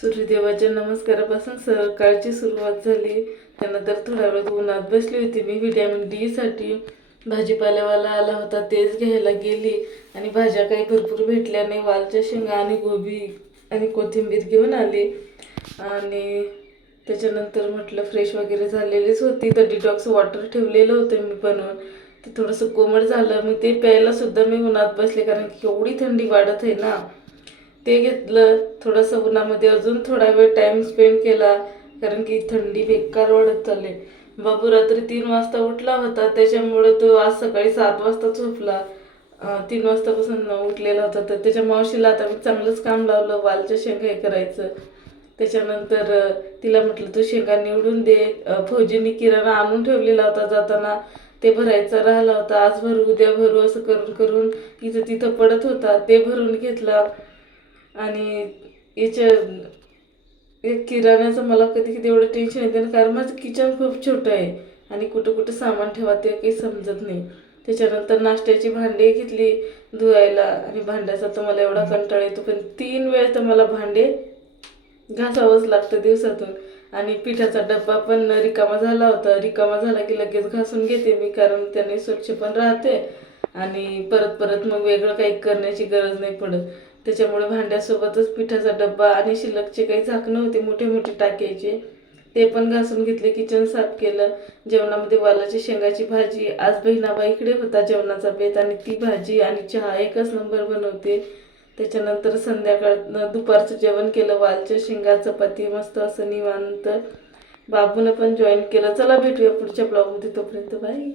सूर्यदेवाच्या नमस्कारापासून सकाळची सुरुवात झाली. त्यानंतर थोड्या वेळ उन्हात बसली होती मी. व्हिटॅमिन डी साठी भाजीपाल्यावाला आला होता, तेच घ्यायला गेली आणि भाज्या काही भरपूर भेटल्या नाही. वालच्या शेंगा आणि गोबी आणि कोथिंबीर घेऊन आली आणि त्याच्यानंतर म्हटलं फ्रेश वगैरे झालेलीच होती तर डिटॉक्स वॉटर ठेवलेलं होतं मी बनवून. ते थोडंसं कोमट झालं, मग ते प्यायला सुद्धा मी उन्हात बसले कारण की एवढी थंडी वाढत आहे ना. ते घेतलं. थोडंसं उन्हामध्ये अजून थोडा वेळ टाईम स्पेंड केला कारण की थंडी बेकार वाढत चालली. बाबू रात्री 3 वाजता उठला होता, त्याच्यामुळे तो आज सकाळी 7 वाजता झोपला. 3 वाजतापासून उठलेला होता. तर त्याच्या मावशीला आता मी चांगलंच काम लावलं, वालच्या शेंगा हे करायचं. त्याच्यानंतर तिला म्हटलं तू शेंगा निवडून दे. फौजींनी किराणा आणून ठेवलेला होता, जाताना ते भरायचा राहिला होता. आज भरू उद्या भरू असं करून करून इथं तिथं पडत होता, ते भरून घेतला. आणि याच्या एक किराण्याचं मला कधी कधी एवढं टेन्शन येते ना, कारण माझं किचन खूप छोटं आहे आणि कुठं कुठं सामान ठेवा ते काही समजत नाही. त्याच्यानंतर नाश्त्याची भांडी घेतली धुवायला आणि भांड्याचा तर मला एवढा कंटाळा येतो, पण 3 वेळ तर मला भांडे घासावंच लागतं दिवसातून. आणि पिठाचा डब्बा पण रिकामा झाला होता. रिकामा झाला की लगेच घासून घेते मी, कारण त्याने स्वच्छ पण राहते आणि परत परत मग वेगळं काही करण्याची गरज नाही पडत. त्याच्यामुळे भांड्यासोबतच पिठाचा डब्बा आणि शिल्लकचे काही झाकणं होते मोठे मोठे टाकायचे, ते पण घासून घेतले. किचन साफ केलं. जेवणामध्ये वालाची शेंगाची भाजी. आज बहिणाबाईकडे होता जेवणाचा बेत आणि ती भाजी आणि चहा एकच नंबर बनवते. त्याच्यानंतर दुपारचं जेवण केलं. वालच्या शेंगा चपाती मस्त असं निवांत. बाबूनं पण जॉईन केलं. चला भेटूया पुढच्या ब्लॉगमध्ये, तोपर्यंत बाय.